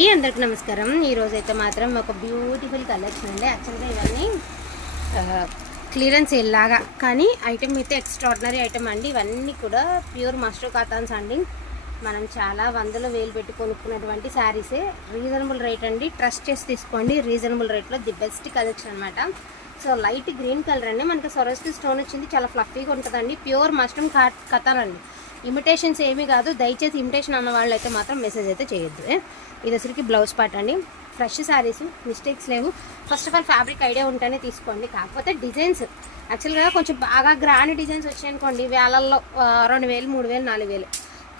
ఈ అందరికి నమస్కారం. ఈరోజు అయితే మాత్రం ఒక బ్యూటిఫుల్ కలెక్షన్ అండి యాక్చువల్గా ఇవన్నీ క్లియరెన్స్ ఎలాగా కానీ ఐటెం అయితే ఎక్స్ట్రాడినరీ ఐటెం అండి. ఇవన్నీ కూడా ప్యూర్ మస్టర్ కాతాన్స్ అండి. మనం చాలా వందల వేలు పెట్టి కొనుక్కున్నటువంటి శారీసే. రీజనబుల్ రేట్ అండి. ట్రస్ట్ చేసి తీసుకోండి. రీజనబుల్ రేట్లో ది బెస్ట్ కలెక్షన్ అనమాట సో లైట్ గ్రీన్ కలర్ అండి. మనకి సొరస్కి స్టోన్ వచ్చింది. చాలా ఫ్లఫీగా ఉంటుందండి. ప్యూర్ మస్టమ్ కా కథానండి ఇమిటేషన్స్ ఏమీ కాదు దయచేసి ఇమిటేషన్ అన్న వాళ్ళు అయితే మాత్రం మెసేజ్ అయితే చేయొద్దు ఇది అసలుకి బ్లౌజ్ పార్ట్ అండి. ఫ్రెష్ శారీస్ మిస్టేక్స్ లేవు. First of all fabric idea ఉంటేనే తీసుకోండి. కాకపోతే డిజైన్స్ యాక్చువల్గా కొంచెం బాగా గ్రాండ్ డిజైన్స్ వచ్చాయనుకోండి వేలల్లో రెండు వేలు మూడు వేలు నాలుగు వేలు.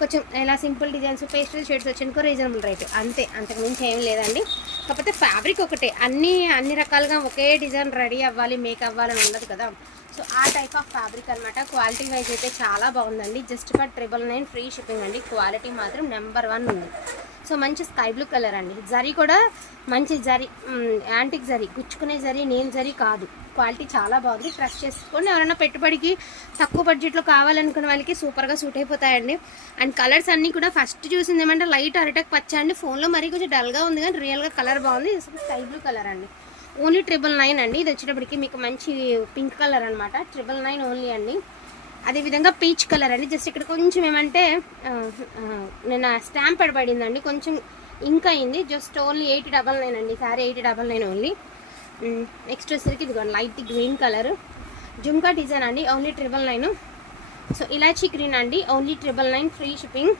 కొంచెం ఇలా సింపుల్ డిజైన్స్ పేస్టల్ షేడ్స్ వచ్చేందుకు రీజనబుల్ రేట్. అంతే అంతకుమించి ఏం లేదండి. కాకపోతే ఫ్యాబ్రిక్ ఒకటే. అన్ని అన్ని రకాలుగా ఒకే డిజైన్ రెడీ అవ్వాలి మేక్ అవ్వాలని ఉండదు కదా. సో ఆ టైప్ ఆఫ్ ఫ్యాబ్రిక్ అనమాట క్వాలిటీ వైజ్ అయితే చాలా బాగుందండి. Just for triple nine free shipping అండి. క్వాలిటీ మాత్రం నెంబర్ వన్ ఉంది. సో మంచి స్కై బ్లూ కలర్ అండి. జరీ కూడా మంచి జరీ యాంటిక్ జరీ గుచ్చుకునే జరీ నేను జరీ కాదు. క్వాలిటీ చాలా బాగుంది. ట్రస్ట్ చేసుకోండి. ఎవరైనా పెట్టుబడికి తక్కువ బడ్జెట్లో కావాలనుకున్న వాళ్ళకి సూపర్గా సూట్ అయిపోతాయండి. అండ్ కలర్స్ అన్నీ కూడా ఫస్ట్ చూసింది ఏమంటే లైట్ అరటక్ పచ్చ అండి. ఫోన్లో మరీ కొంచెం డల్గా ఉంది కానీ రియల్గా కలర్ బాగుంది. స్కై బ్లూ కలర్ అండి. ఓన్లీ ట్రిపుల్ నైన్ అండి. ఇది వచ్చేటప్పటికి మీకు మంచి పింక్ కలర్ అనమాట ట్రిపుల్ నైన్ ఓన్లీ అండి. అదేవిధంగా పీచ్ కలర్ అండి. జస్ట్ ఇక్కడ కొంచెం ఏమంటే నిన్న స్టాంప్ పడబడిందండి కొంచెం ఇంక్ అయింది. Just only eight double nine అండి. Sorry eight double nine only. Next వచ్చేసరికి ఇది light green colour jhumka design అండి. ఓన్లీ ట్రిపుల్ నైన్ సో ఇలాచీ గ్రీన్ అండి. Only triple nine free shipping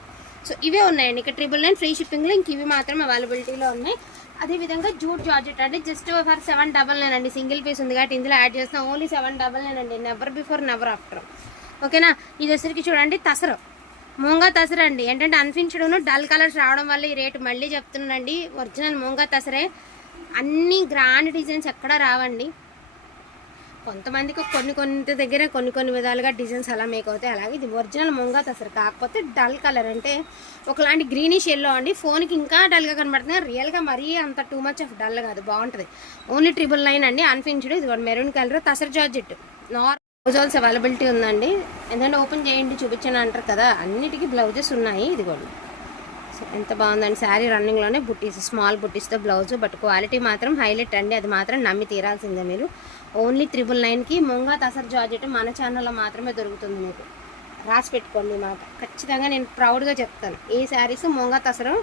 so ఇవే ఉన్నాయండి. ఇక్కడ ట్రిపుల్ నైన్ ఫ్రీ షిప్పింగ్లో ఇంక ఇవి మాత్రం అవైలబిలిటీలో ఉన్నాయి. అదేవిధంగా జూట్ జార్జెట్ అండి. Just for seven double nine అండి. సింగిల్ పీస్ ఉంది కాబట్టి ఇందులో యాడ్ చేసిన ఓన్లీ సెవెన్ డబల్ నైన్ అండి. నెవర్ బిఫోర్ నెవర్ ఆఫ్టర్ ఓకేనా? ఇది వచ్చరికి చూడండి తసరు. మూంగా తసరు అండి. ఏంటంటే అన్ఫిన్చడం డల్ కలర్స్ రావడం వల్ల ఈ రేటు మళ్ళీ చెప్తున్నానండి. ఒరిజినల్ మూంగా తసరే. అన్ని గ్రాండ్ డిజైన్స్ ఎక్కడా రావండి. కొంతమందికి కొన్ని కొన్ని దగ్గర కొన్ని కొన్ని విధాలుగా డిజైన్స్ అలా మేక్ అవుతాయి. అలాగే ఇది ఒరిజినల్ ముంగా తసరు. కాకపోతే డల్ కలర్ అంటే ఒకలాంటి గ్రీనిష్ ఎల్లో అండి. ఫోన్కి ఇంకా డల్గా కనబడుతుంది రియల్గా మరీ అంత టూ మచ్ ఆఫ్ డల్ కాదు. బాగుంటుంది. ఓన్లీ ట్రిపుల్ నైన్ అండి. అన్ఫిన్స్డ్ ఇది మెరూన్ కలర్ తసరు జార్జెట్. నార్ బ్లౌజాల్స్ అవైలబిలిటీ ఉందండి. ఎందుకంటే ఓపెన్ చేయండి చూపించండి అంటారు కదా అన్నిటికీ బ్లౌజెస్ ఉన్నాయి. ఇదిగోండి. సో ఎంత బాగుందండి. శారీ రన్నింగ్లోనే బుట్టీస్ స్మాల్ బుట్టీస్తో బ్లౌజ్ బట్ క్వాలిటీ మాత్రం హైలైట్ అండి. అది మాత్రం నమ్మి తీరాల్సిందే మీరు. ఓన్లీ త్రిబుల్ నైన్కి ముంగా తసర్ జార్జెట్ మన ఛానల్లో మాత్రమే దొరుకుతుంది మీకు. రాసి పెట్టుకోండి మాట. ఖచ్చితంగా నేను ప్రౌడ్గా చెప్తాను. ఈ శారీస్ ముంగా తసరం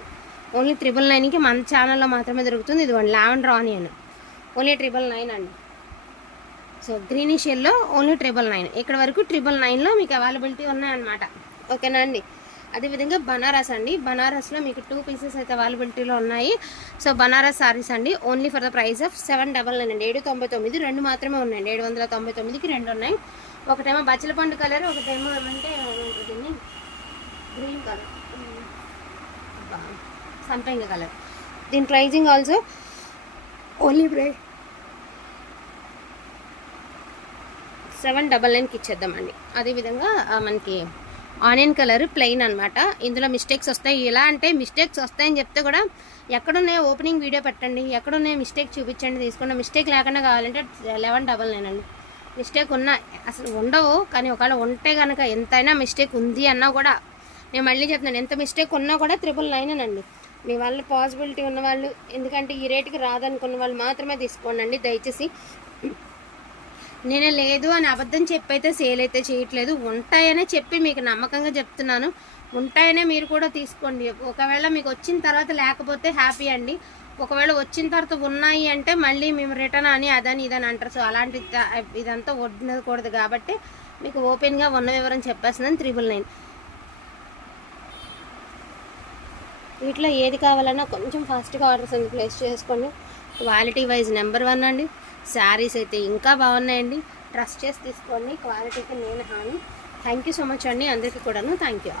ఓన్లీ త్రిబుల్ నైన్కి మన ఛానల్లో మాత్రమే దొరుకుతుంది. ఇదిగోండి lavender onion. Only triple nine అండి. So greenish yellow only triple nine ఇక్కడ వరకు ట్రిపుల్ నైన్లో మీకు అవైలబిలిటీ ఉన్నాయన్నమాట. ఓకేనా అండి? అదేవిధంగా బనారస్ అండి. బనారస్లో మీకు టూ పీసెస్ అయితే అవైలబిలిటీలో ఉన్నాయి. సో బనారస్ సారీస్ అండి. Only for the price of seven double nine అండి. ఏడు తొంభై తొమ్మిది రెండు మాత్రమే ఉన్నాయండి. ఏడు వందల తొంభై తొమ్మిదికి రెండు ఉన్నాయి. ఒకటేమో బచ్చల పండు కలర్ ఒకటేమో ఏమంటే దీన్ని? గ్రీన్ కలర్ సంపంగ కలర్ దీని pricing also only price seven double నైన్కి ఇచ్చేద్దామండి. అదేవిధంగా మనకి ఆనియన్ కలర్ ప్లెయిన్ అనమాట ఇందులో మిస్టేక్స్ వస్తాయి. ఎలా అంటే మిస్టేక్స్ వస్తాయని చెప్తే కూడా ఎక్కడున్నాయో ఓపెనింగ్ వీడియో పెట్టండి. ఎక్కడున్నాయో మిస్టేక్ చూపించండి. తీసుకున్న మిస్టేక్ లేకుండా కావాలంటే లెవెన్ డబల్ నైన్ అండి. మిస్టేక్ ఉన్నా అసలు ఉండవు. కానీ ఒకవేళ ఉంటే కనుక ఎంతైనా మిస్టేక్ ఉంది అన్నా కూడా నేను మళ్ళీ చెప్తున్నాను. ఎంత మిస్టేక్ ఉన్నా కూడా త్రిపుల్ నైన్ అండి మీ వాళ్ళ పాసిబిలిటీ ఉన్నవాళ్ళు ఎందుకంటే ఈ రేటుకి రాదనుకున్న వాళ్ళు మాత్రమే తీసుకోండి దయచేసి నేను లేదు అని అబద్ధం చెప్పైతే సేల్ అయితే చేయట్లేదు. ఉంటాయనే చెప్పి మీకు నమ్మకంగా చెప్తున్నాను. ఉంటాయనే మీరు కూడా తీసుకోండి. ఒకవేళ మీకు వచ్చిన తర్వాత లేకపోతే హ్యాపీ అండి. ఒకవేళ వచ్చిన తర్వాత ఉన్నాయి అంటే మళ్ళీ మేము రిటర్న్ అని అదని ఇదని అంటారు. సో అలాంటి ఇదంతా వడ్డకూడదు కాబట్టి మీకు ఓపెన్గా ఉన్న వివరం చెప్పేస్తున్నాను. త్రిబుల్ నైన్ వీటిలో ఏది కావాలన్నా కొంచెం ఫాస్ట్గా ఆర్డర్స్ అనేది ప్లేస్ చేసుకోండి. క్వాలిటీ వైజ్ నెంబర్ వన్ అండి. శారీస్ అయితే ఇంకా బాగున్నాయండి. ట్రస్ట్ చేసి తీసుకోండి. క్వాలిటీకి నేను హాని. థ్యాంక్ యూ సో మచ్ అండి. అందరికీ కూడాను థ్యాంక్ యూ